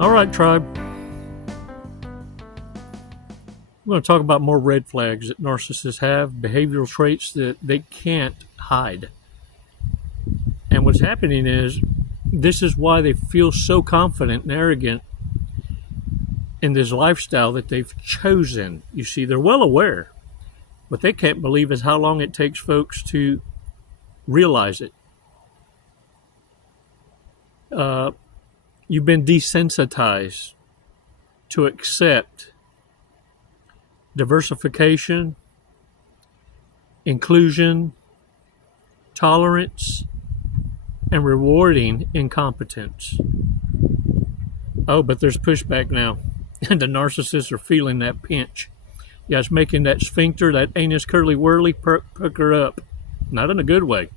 All right, tribe. We're going to talk about more red flags that narcissists have, behavioral traits that they can't hide. And what's happening is, this is why they feel so confident and arrogant in this lifestyle that they've chosen. You see, they're well aware. What they can't believe is how long it takes folks to realize it. You've been desensitized to accept diversification, inclusion, tolerance, and rewarding incompetence. Oh, but there's pushback now, and the narcissists are feeling that pinch. Yeah, it's making that sphincter, that anus curly whirly, pucker up. Not in a good way.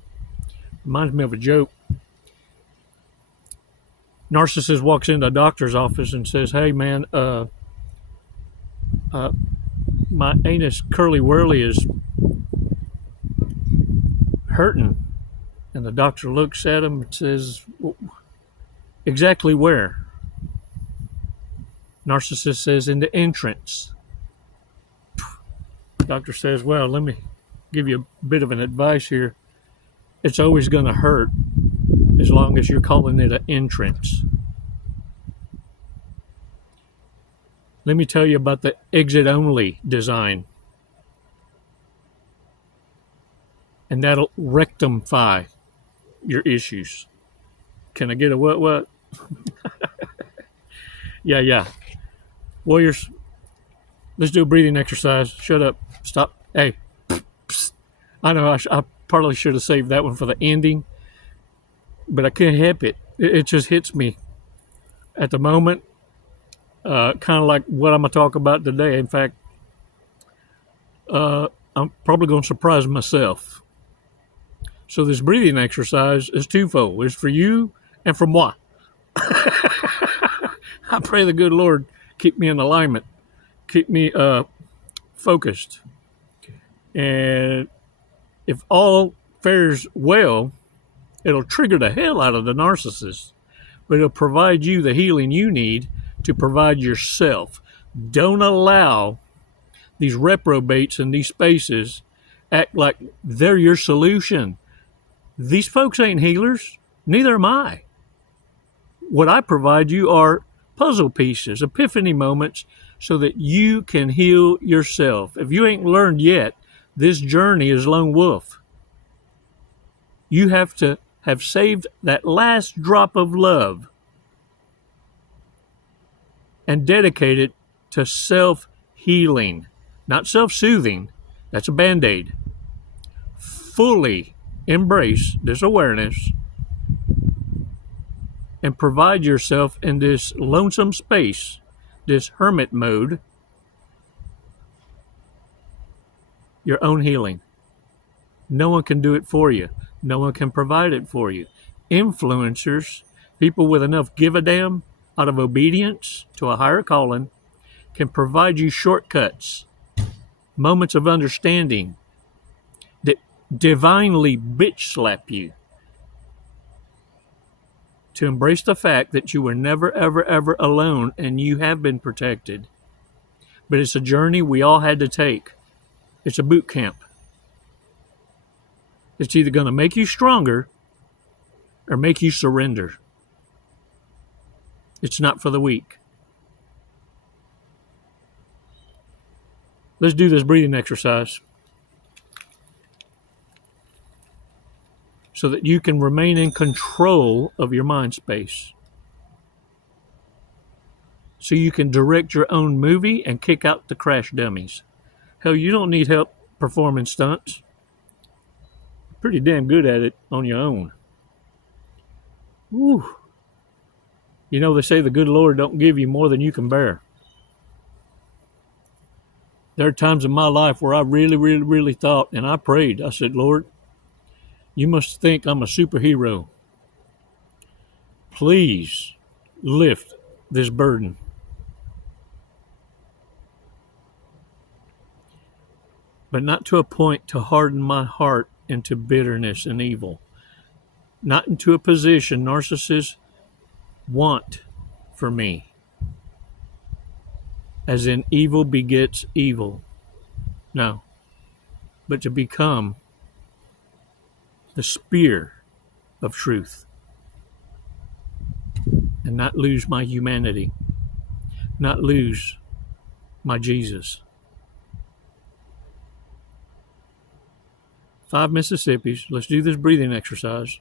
Reminds me of a joke. Narcissist walks into a doctor's office and says, "Hey, man, my anus curly whirly is hurting." And the doctor looks at him and says, "Exactly where?" Narcissist says, "In the entrance." The doctor says, "Well, let me give you a bit of an advice here. It's always going to hurt as long as you're calling it an entrance. Let me tell you about the exit-only design. And that'll rectify your issues." Can I get a what? Yeah. Warriors, let's do a breathing exercise. Shut up. Stop. Hey. Psst. I know I probably should have saved that one for the ending, but I can't help it. It just hits me at the moment. Kind of like what I'm going to talk about today. In fact, I'm probably going to surprise myself. So this breathing exercise is twofold. It's for you and for moi. I pray the good Lord keep me in alignment, keep me focused. And if all fares well, it'll trigger the hell out of the narcissist, but it'll provide you the healing you need to provide yourself. Don't allow these reprobates in these spaces act like they're your solution. These folks ain't healers. Neither am I. What I provide you are puzzle pieces, epiphany moments, so that you can heal yourself. If you ain't learned yet, this journey is lone wolf. You have to have saved that last drop of love and dedicate it to self-healing, not self-soothing. That's a Band-Aid. Fully embrace this awareness and provide yourself in this lonesome space, this hermit mode, your own healing. No one can do it for you. No one can provide it for you. Influencers, people with enough give a damn out of obedience to a higher calling, can provide you shortcuts, moments of understanding that divinely bitch slap you to embrace the fact that you were never, ever, ever alone and you have been protected. But it's a journey we all had to take. It's a boot camp. It's either going to make you stronger or make you surrender. It's not for the weak. Let's do this breathing exercise so that you can remain in control of your mind space. So you can direct your own movie and kick out the crash dummies. Hell, you don't need help performing stunts. You're pretty damn good at it on your own. Woo. You know, they say the good Lord don't give you more than you can bear. There are times in my life where I really thought, and I prayed. I said, "Lord, you must think I'm a superhero. Please lift this burden." But not to a point to harden my heart into bitterness and evil. Not into a position narcissists want for me. as in evil begets evil. No, but to become the spear of truth and not lose my humanity, not lose my Jesus. 5 Mississippis. Let's do this breathing exercise.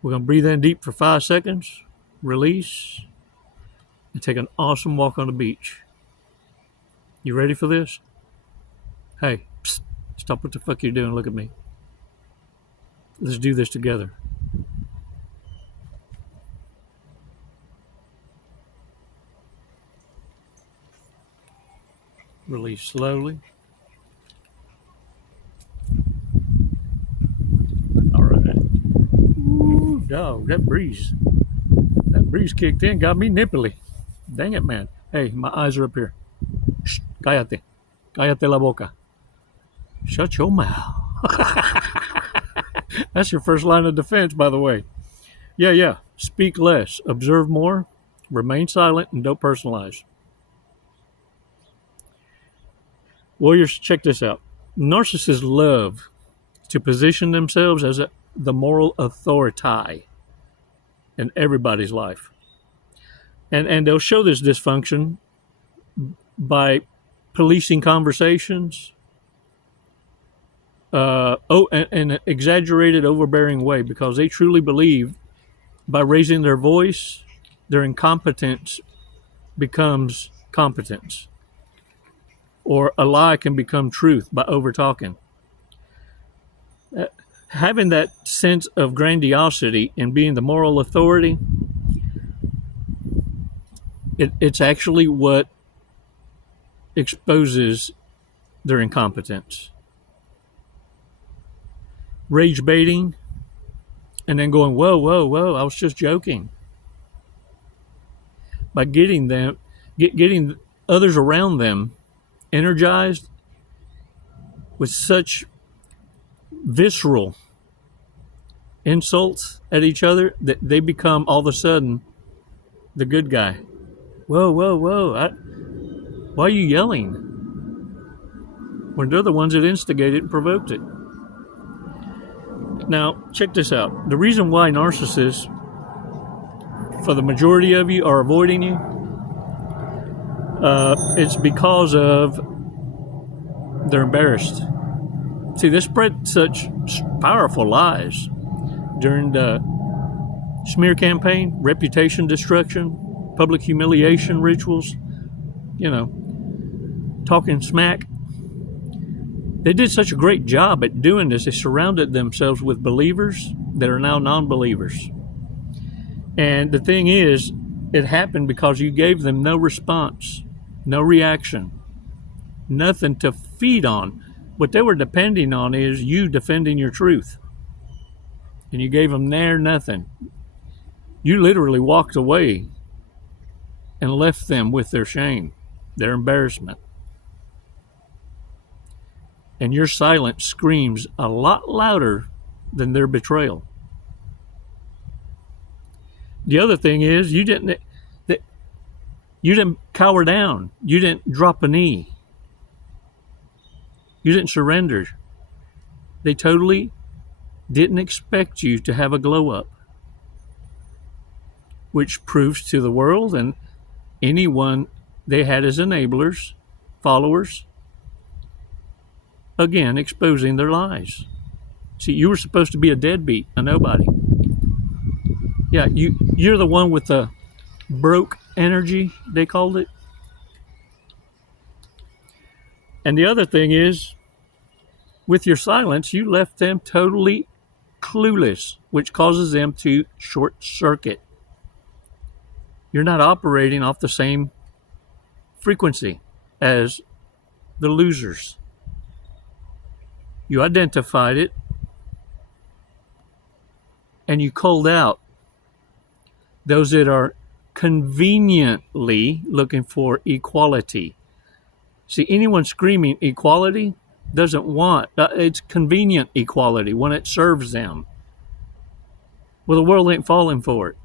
We're going to breathe in deep for 5 seconds, release, and take an awesome walk on the beach. You ready for this? Hey, psst, stop what the fuck you're doing. Look at me. Let's do this together. Release slowly. All right. Ooh, dog, that breeze kicked in, got me nipply. Dang it, man. Hey, my eyes are up here. Shh, cállate. Cállate la boca. Shut your mouth. That's your first line of defense, by the way. Yeah. Speak less, observe more, remain silent, and don't personalize. Warriors, check this out. Narcissists love to position themselves as the moral authority in everybody's life. And they'll show this dysfunction by policing conversations, in an exaggerated, overbearing way, because they truly believe by raising their voice, their incompetence becomes competence. Or a lie can become truth by over-talking. Having that sense of grandiosity and being the moral authority, it's actually what exposes their incompetence. Rage baiting and then going, whoa, I was just joking. By getting others around them energized with such visceral insults at each other that they become all of a sudden the good guy. Whoa, why are you yelling? When they're the ones that instigated and provoked it. Now, check this out. The reason why narcissists, for the majority of you, are avoiding you, it's because of they're embarrassed. See, they spread such powerful lies during the smear campaign, reputation destruction, public humiliation rituals, talking smack. They did such a great job at doing this. They surrounded themselves with believers that are now non-believers. And the thing is, it happened because you gave them no response, no reaction, nothing to feed on. What they were depending on is you defending your truth. And you gave them nothing. You literally walked away and left them with their shame, their embarrassment. And your silence screams a lot louder than their betrayal. The other thing is, you didn't cower down. You didn't drop a knee. You didn't surrender. They totally didn't expect you to have a glow up, which proves to the world and anyone they had as enablers, followers, again, exposing their lies. See, you were supposed to be a deadbeat, a nobody. Yeah, you're the one with the broke energy, they called it. And the other thing is, with your silence, you left them totally clueless, which causes them to short circuit. You're not operating off the same frequency as the losers. You identified it and you culled out those that are conveniently looking for equality. See, anyone screaming equality doesn't want, it's convenient equality when it serves them. Well, the world ain't falling for it.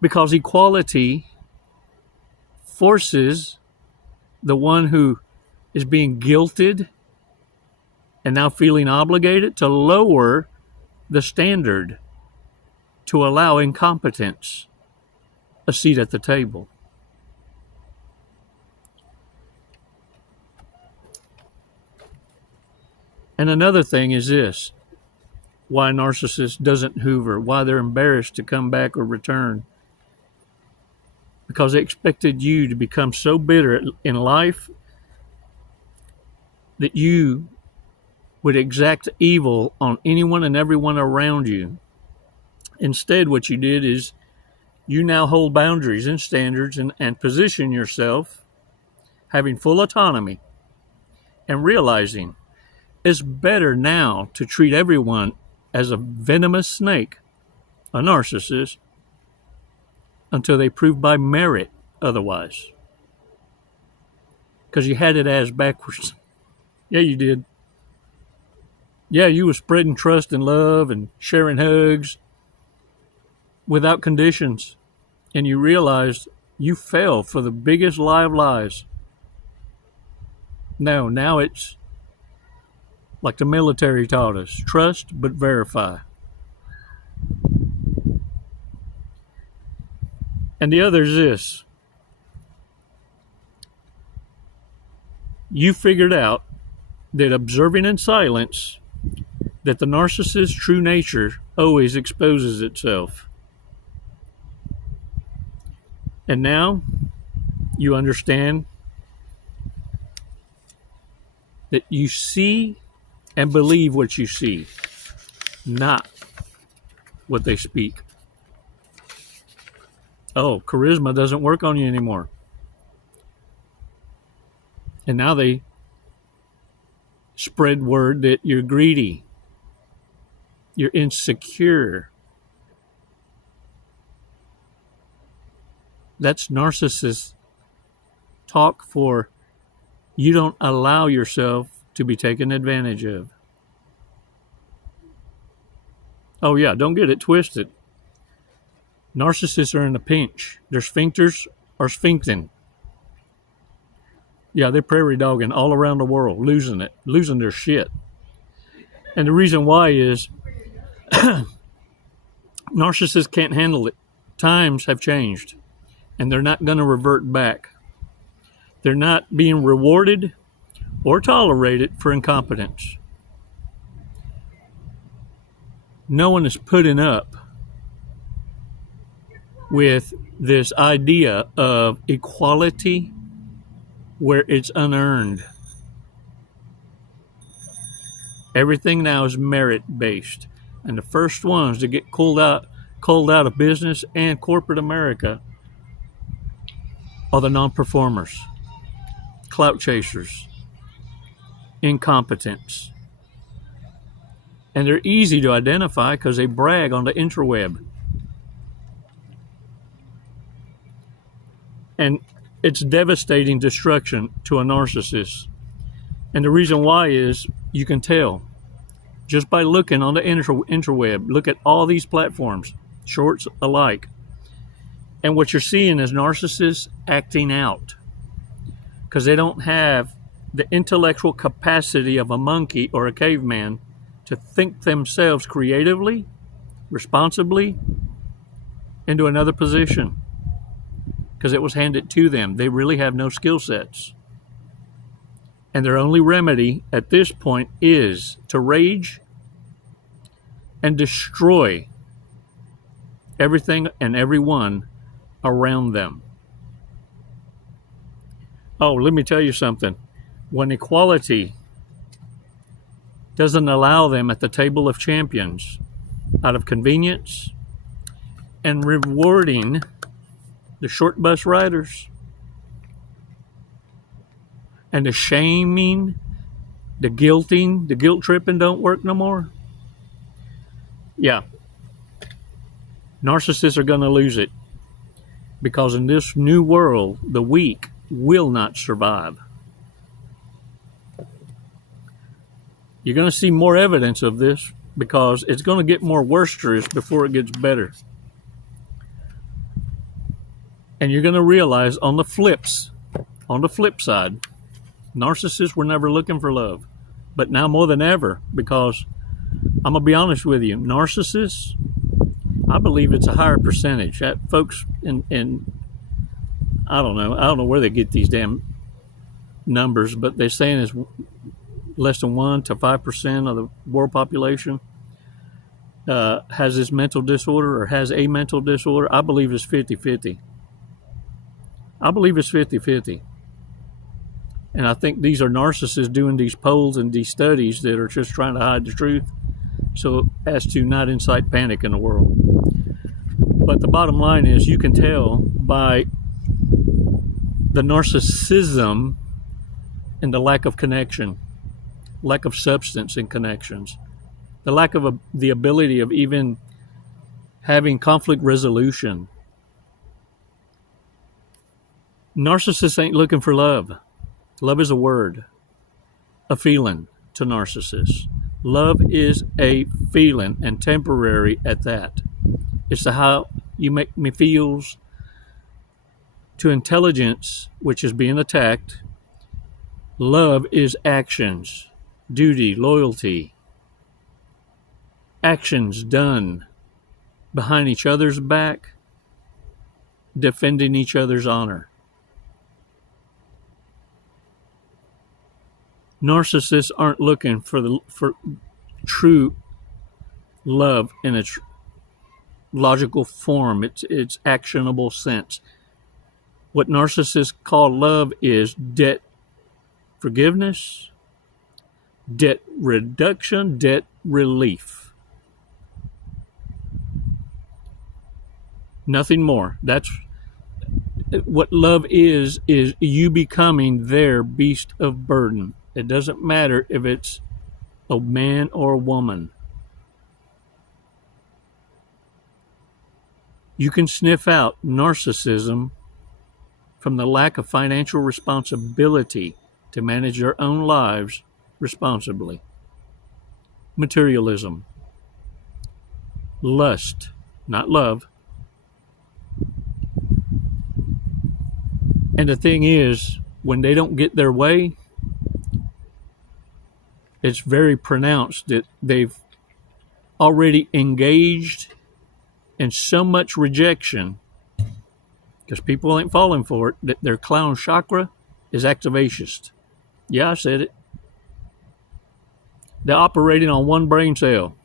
Because equality forces the one who is being guilted and now feeling obligated to lower the standard to allow incompetence a seat at the table. And another thing is this, why a narcissist doesn't hoover, why they're embarrassed to come back or return. Because they expected you to become so bitter in life that you would exact evil on anyone and everyone around you. Instead, what you did is you now hold boundaries and standards and position yourself having full autonomy and realizing it's better now to treat everyone as a venomous snake, a narcissist, until they prove by merit otherwise. Because you had it as backwards. Yeah, you did. Yeah, you were spreading trust and love and sharing hugs without conditions. And you realized you fell for the biggest lie of lies. No, now it's like the military taught us, trust but verify. And the other is this. You figured out that observing in silence, that the narcissist's true nature always exposes itself. And now you understand that you see and believe what you see, not what they speak. Oh, charisma doesn't work on you anymore. And now they spread word that you're greedy, you're insecure. That's narcissist talk for you don't allow yourself to be taken advantage of. Oh yeah, don't get it twisted. Narcissists are in a pinch. Their sphincters are sphincting. Yeah, they're prairie dogging all around the world, losing their shit. And the reason why is narcissists can't handle it. Times have changed, and they're not going to revert back. They're not being rewarded or tolerated for incompetence. No one is putting up with this idea of equality where it's unearned. Everything now is merit-based. And the first ones to get called out of business and corporate America are the non-performers, clout chasers, incompetents. And they're easy to identify because they brag on the interweb. And it's devastating destruction to a narcissist. And the reason why is you can tell just by looking on the interweb. Look at all these platforms, shorts alike. And what you're seeing is narcissists acting out because they don't have the intellectual capacity of a monkey or a caveman to think themselves creatively, responsibly, into another position because it was handed to them. They really have no skill sets. And their only remedy at this point is to rage and destroy everything and everyone around them. Oh, let me tell you something. When equality doesn't allow them at the table of champions out of convenience and rewarding the short bus riders and the shaming, the guilting, the guilt tripping don't work no more. Yeah. Narcissists are going to lose it because in this new world, the weak will not survive. You're going to see more evidence of this because it's going to get more worsterous before it gets better. And you're going to realize on the flip side, narcissists were never looking for love. But now more than ever, because I'm going to be honest with you, narcissists, I believe it's a higher percentage. That folks in I don't know where they get these damn numbers, but they're saying it's less than 1 to 5% of the world population has this mental disorder or has a mental disorder. I believe it's 50-50. I believe it's 50-50. And I think these are narcissists doing these polls and these studies that are just trying to hide the truth so as to not incite panic in the world. But the bottom line is you can tell by the narcissism and the lack of connection, lack of substance in connections, the lack of the ability of even having conflict resolution. Narcissists ain't looking for love. Love is a word, a feeling to narcissists. Love is a feeling and temporary at that. It's the how you make me feels. To intelligence, which is being attacked, love is actions, duty, loyalty. Actions done behind each other's back, defending each other's honor. Narcissists aren't looking for true love in its logical form, its actionable sense. What narcissists call love is debt forgiveness, debt reduction, debt relief. Nothing more. That's what love is you becoming their beast of burden. It doesn't matter if it's a man or a woman. You can sniff out narcissism from the lack of financial responsibility to manage their own lives responsibly. Materialism. Lust, not love. And the thing is, when they don't get their way, it's very pronounced that they've already engaged in so much rejection because people ain't falling for it, that their clown chakra is activationist. Yeah, I said it. They're operating on one brain cell.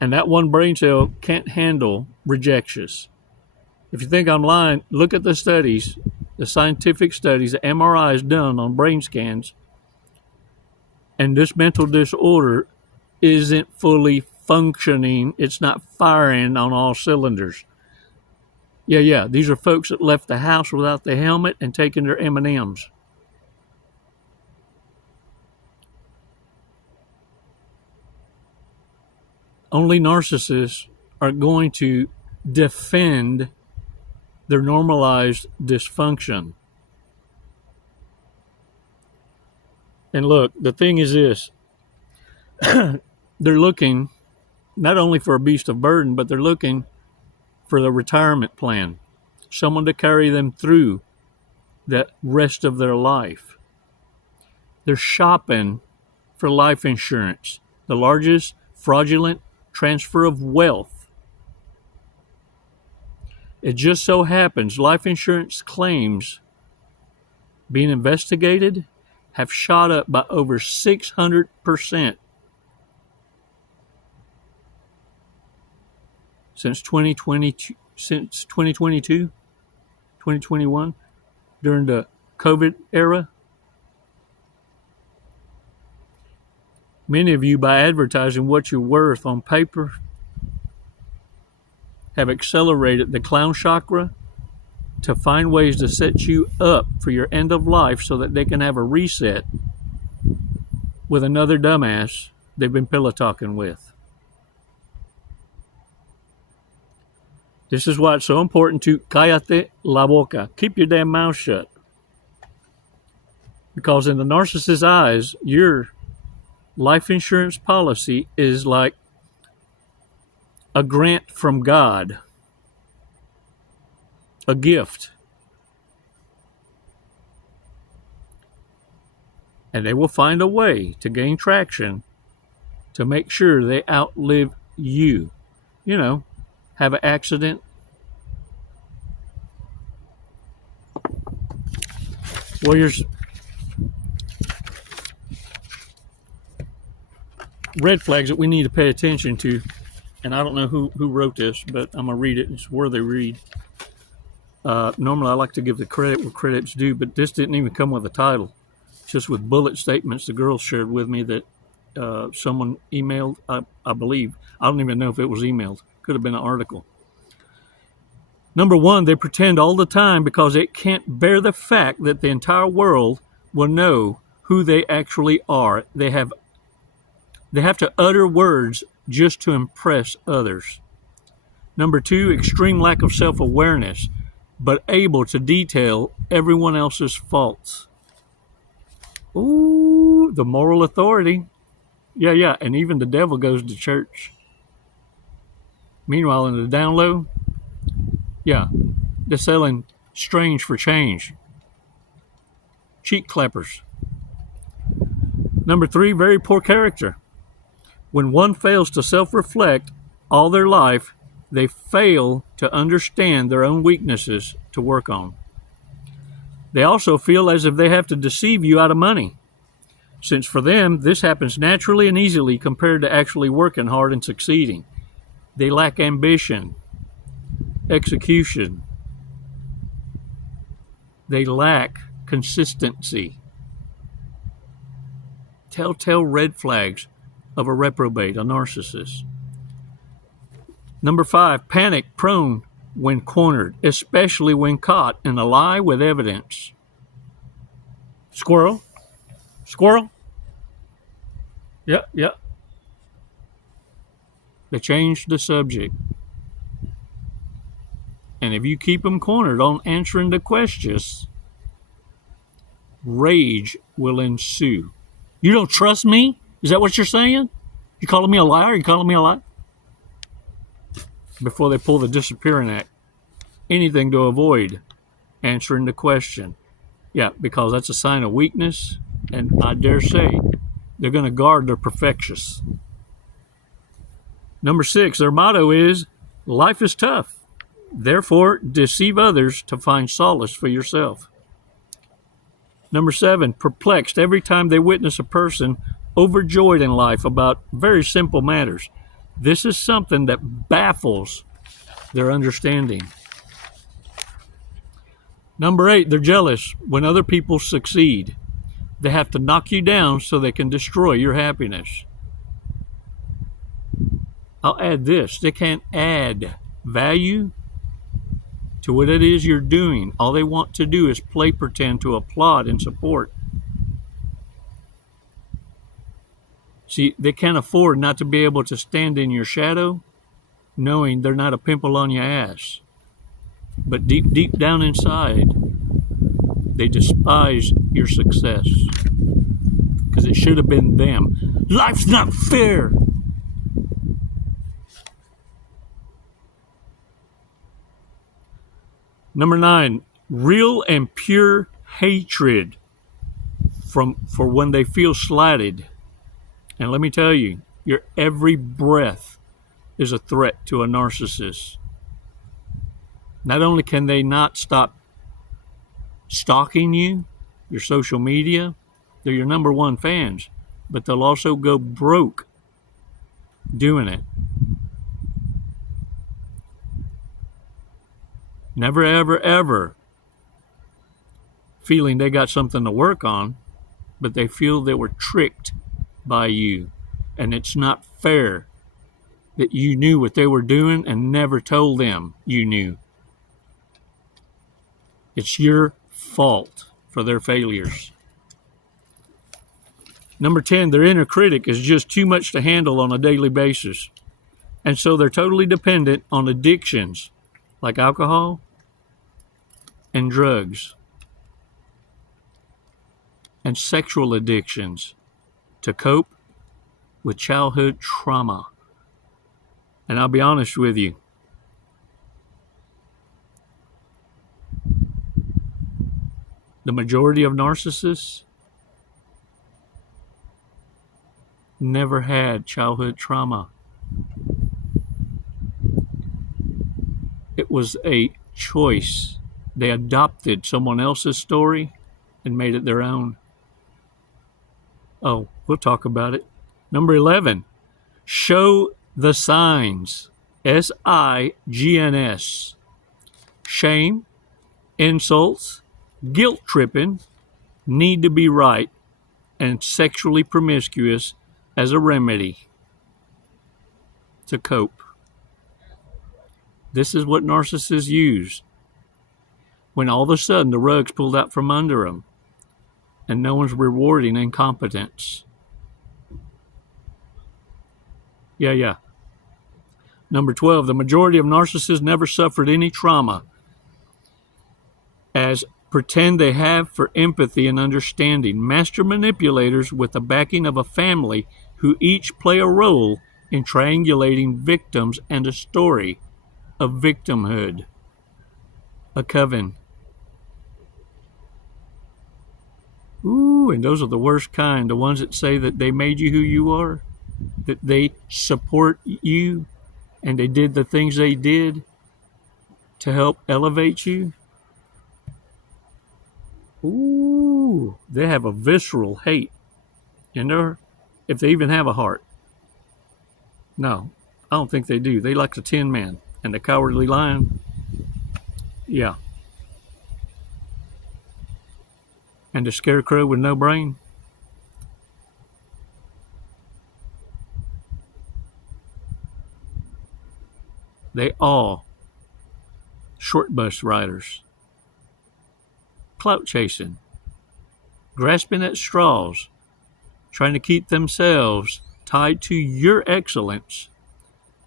And that one brain cell can't handle rejections. If you think I'm lying, look at the studies, the scientific studies, the MRIs done on brain scans. And this mental disorder isn't fully functioning. It's not firing on all cylinders. Yeah. These are folks that left the house without the helmet and taking their M&Ms. Only narcissists are going to defend their normalized dysfunction. And look, the thing is this. They're looking not only for a beast of burden, but they're looking for the retirement plan. Someone to carry them through the rest of their life. They're shopping for life insurance, the largest fraudulent transfer of wealth. It just so happens life insurance claims being investigated have shot up by over 600% since 2021, during the COVID era. Many of you, by advertising what you're worth on paper, have accelerated the clown chakra to find ways to set you up for your end of life so that they can have a reset with another dumbass they've been pillow talking with. This is why it's so important to cállate la boca. Keep your damn mouth shut. Because in the narcissist's eyes, your life insurance policy is like a grant from God. a gift. And they will find a way to gain traction to make sure they outlive you. You know, have an accident. Well, here's red flags that we need to pay attention to. And I don't know who wrote this, but I'm going to read it. It's worthy read. Normally I like to give the credit where credit's due, but this didn't even come with a title. Just with bullet statements the girl shared with me that someone emailed, I believe. I don't even know if it was emailed. Could have been an article. Number one, they pretend all the time because it can't bear the fact that the entire world will know who they actually are. They have to utter words just to impress others. Number two, extreme lack of self-awareness, but able to detail everyone else's faults. Ooh, the moral authority. Yeah, and even the devil goes to church. Meanwhile, in the down low, yeah, they're selling strange for change. Cheek clappers. Number three, very poor character. When one fails to self-reflect all their life, they fail to understand their own weaknesses to work on. They also feel as if they have to deceive you out of money, since for them, this happens naturally and easily compared to actually working hard and succeeding. They lack ambition, execution. They lack consistency. Telltale red flags of a reprobate, a narcissist. Number five, panic prone when cornered, especially when caught in a lie with evidence. Squirrel? Yeah. They changed the subject. And if you keep them cornered on answering the questions, rage will ensue. You don't trust me? Is that what you're saying? You calling me a liar? You calling me a liar? Before they pull the disappearing act. Anything to avoid answering the question. Yeah, because that's a sign of weakness, and I dare say they're going to guard their perfections. Number six, their motto is, life is tough. Therefore, deceive others to find solace for yourself. Number seven, perplexed every time they witness a person overjoyed in life about very simple matters. This is something that baffles their understanding. Number eight, they're jealous when other people succeed. They have to knock you down so they can destroy your happiness. I'll add this. They can't add value to what it is you're doing. All they want to do is play pretend to applaud and support. See, they can't afford not to be able to stand in your shadow, knowing they're not a pimple on your ass. But deep down inside, they despise your success. Because it should have been them. Life's not fair. Number nine, real and pure hatred for when they feel slighted. And let me tell you, your every breath is a threat to a narcissist. Not only can they not stop stalking you, your social media, they're your number one fans, but they'll also go broke doing it. Never, ever, ever feeling they got something to work on, but they feel they were tricked by you. And it's not fair that you knew what they were doing and never told them you knew. It's your fault for their failures. Number 10, their inner critic is just too much to handle on a daily basis. And so they're totally dependent on addictions like alcohol and drugs and sexual addictions to cope with childhood trauma. And I'll be honest with you, the majority of narcissists never had childhood trauma. It was a choice. They adopted someone else's story and made it their own. Oh, we'll talk about it. Number 11, show the signs. SIGNS. Shame, insults, guilt tripping, need to be right, and sexually promiscuous as a remedy to cope. This is what narcissists use when all of a sudden the rug's pulled out from under them and no one's rewarding incompetence. Yeah. Number 12, the majority of narcissists never suffered any trauma, as pretend they have for empathy and understanding. Master manipulators with the backing of a family who each play a role in triangulating victims and a story of victimhood. A coven. Ooh, and those are the worst kind. The ones that say that they made you who you are, that they support you, and they did the things they did to help elevate you. Ooh, they have a visceral hate in there, if they even have a heart. No, I don't think they do. They like the Tin Man and the Cowardly Lion. Yeah. And the Scarecrow with no brain. They all short bus riders, clout chasing, grasping at straws, trying to keep themselves tied to your excellence,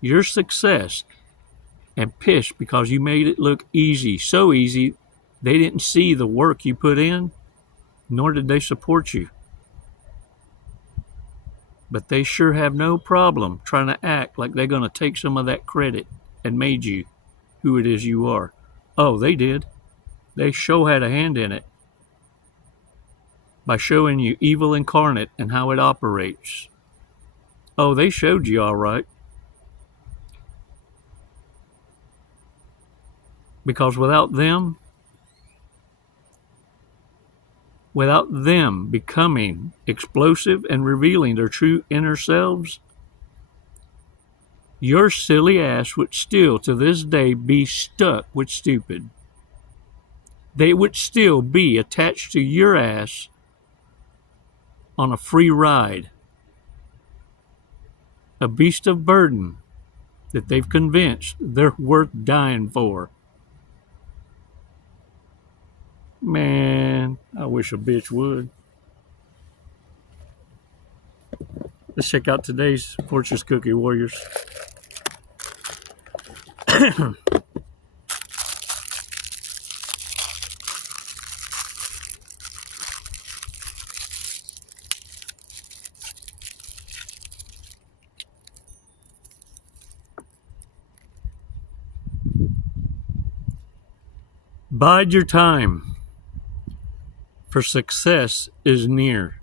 your success, and pissed because you made it look easy, so easy they didn't see the work you put in, nor did they support you. But they sure have no problem trying to act like they're going to take some of that credit and made you who it is you are. Oh, they did. They sure had a hand in it by showing you evil incarnate and how it operates. Oh, they showed you all right. Because without them becoming explosive and revealing their true inner selves, your silly ass would still to this day be stuck with stupid. They would still be attached to your ass on a free ride, a beast of burden that they've convinced they're worth dying for. Man, I wish a bitch would. Let's check out today's Fortress Cookie Warriors. Bide your time, for success is near.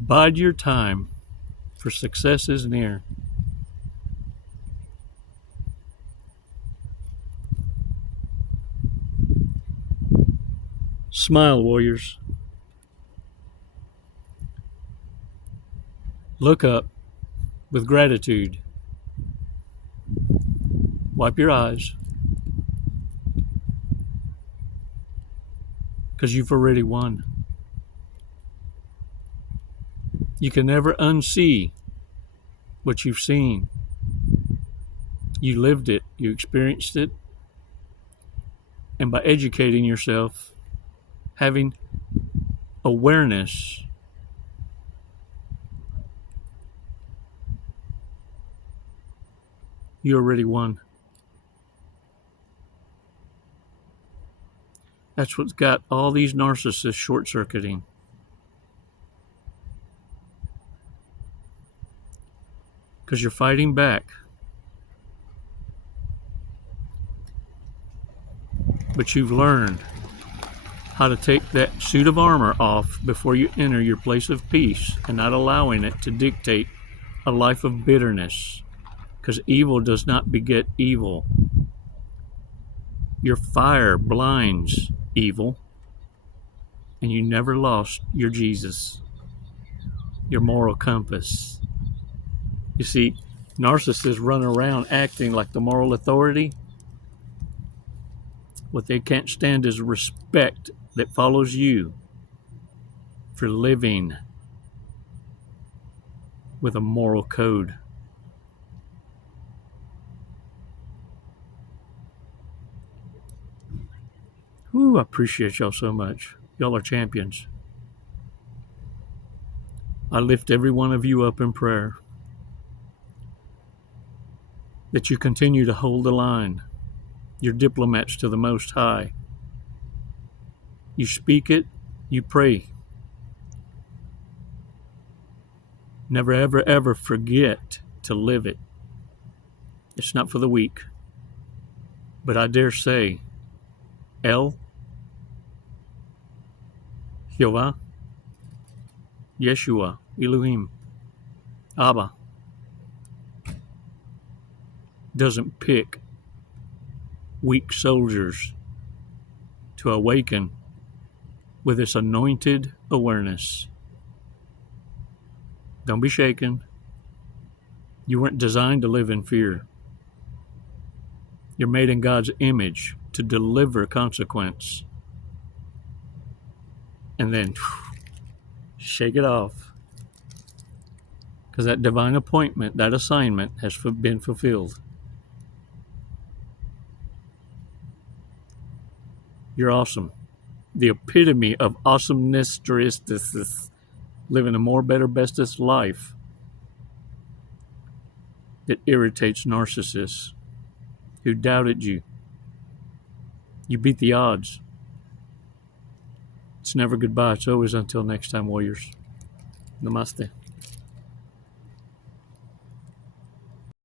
Bide your time, for success is near. Smile, warriors. Look up with gratitude. Wipe your eyes, because you've already won. You can never unsee what you've seen. You lived it, you experienced it, and by educating yourself, having awareness, you already won. That's what's got all these narcissists short-circuiting. Because you're fighting back but you've learned how to take that suit of armor off before you enter your place of peace and not allowing it to dictate a life of bitterness, because evil does not beget evil. Your fire blinds evil, and you never lost your Jesus, your moral compass. You see, narcissists run around acting like the moral authority. What they can't stand is respect that follows you for living with a moral code. Ooh, I appreciate y'all so much. Y'all are champions. I lift every one of you up in prayer, that you continue to hold the line. You're diplomats to the Most High. You speak it, you pray. Never, ever, ever forget to live it. It's not for the weak. But I dare say, El, Jehovah, Yeshua, Elohim, Abba, doesn't pick weak soldiers to awaken with this anointed awareness. Don't be shaken. You weren't designed to live in fear. You're made in God's image to deliver consequence. And then shake it off. Because that divine appointment, that assignment has been fulfilled. You're awesome. The epitome of awesomeness, living a more, better, bestest life that irritates narcissists who doubted you. You beat the odds. It's never goodbye. It's always until next time, warriors. Namaste.